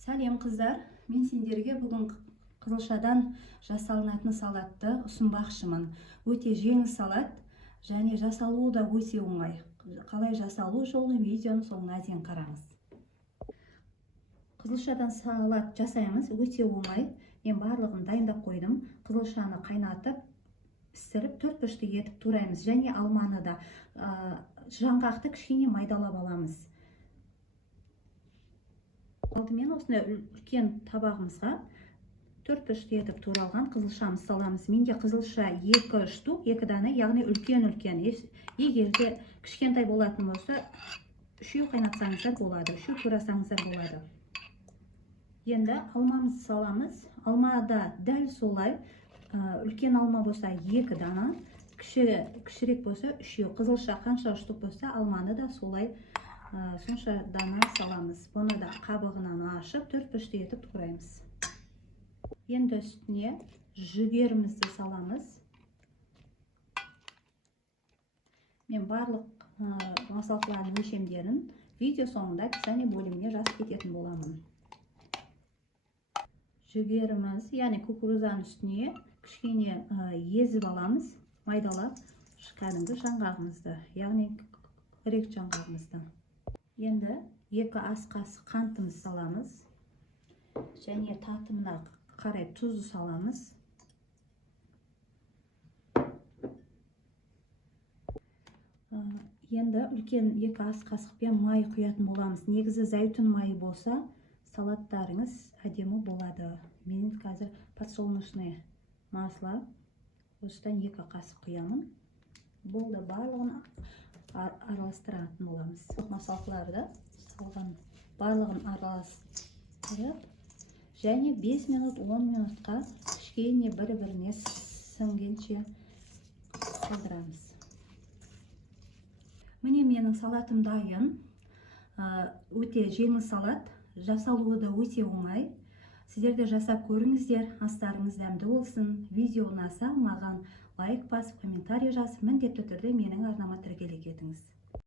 Сәлем қыздар, мен сендерге бүгін қызылшадан жасалынатын салатты ұсынбақшымын. Өте жеңіл салат және жасалуы да өте оңай. Қалай жасалу жолын видеоның соңына дейін қараңыз. Қызылшадан салат жасаймыз, өте оңай. Мен барлығын дайындап қойдым. Қызылшаны қайнатып, пісіріп, төрт бұрышты етіп тураймыз. Және алманы да жаңғақты кішкене майдалап аламыз. Алдымен осындай үлкен табағымызға төрт бұрышты етіп туралған қызылшамызды саламыз. Менде қызылша 2 штук, 2 дана, яғни үлкен-үлкен. Егер де кішкентай болатын болса, 3 қайнатсаңыздар болады, 3 турасаңыздар болады. Енді алмамызды саламыз. Алмада дәл солай, үлкен алма болса 2 дана, кішірек болса 3. Қызылша қанша штук болса, алманы да солай сонша дана саламыз. Бұны да қабығынан ашып, төрт бұрышты етіп тураймыз. Енді үстіне жүгерімізді саламыз. Мен барлық масалқылардың өлшемдерін видео соңында описание бөліміне жазып кететін боламын. Жүгеріміз, яғни кукурузаның үстіне кішкене езіп аламыз, майдалап, кәдімгі жаңғағымызды, яғни грек жаңғағымызды. Енді 2 ас қасық қантымызды саламыз. Және татымына қарай тұзды саламыз. Енді үлкен 2 ас қасықпен май құятын боламыз. Негізі зәйтүн майы болса, салаттарыңыз әдемі болады. Мен қазір подсолнечное масло осыдан 2 қасық құямын. Болды, барлығын араластыратын боламыз. Масалқыларды салған барлығын араластырып, және 5 минут, 10 минутқа кішкене бір-біріне сіңгенше қалдырамыз. Міне менің салатым дайын. Өте жеңіл салат, жасалуы да өте оңай. Сіздер де жасап көріңіздер, астарыңыз дәмді болсын. Видео ұнаса, маған лайк басып, комментарий жазып, міндетті түрде менің арнама тіркеле кетіңіз.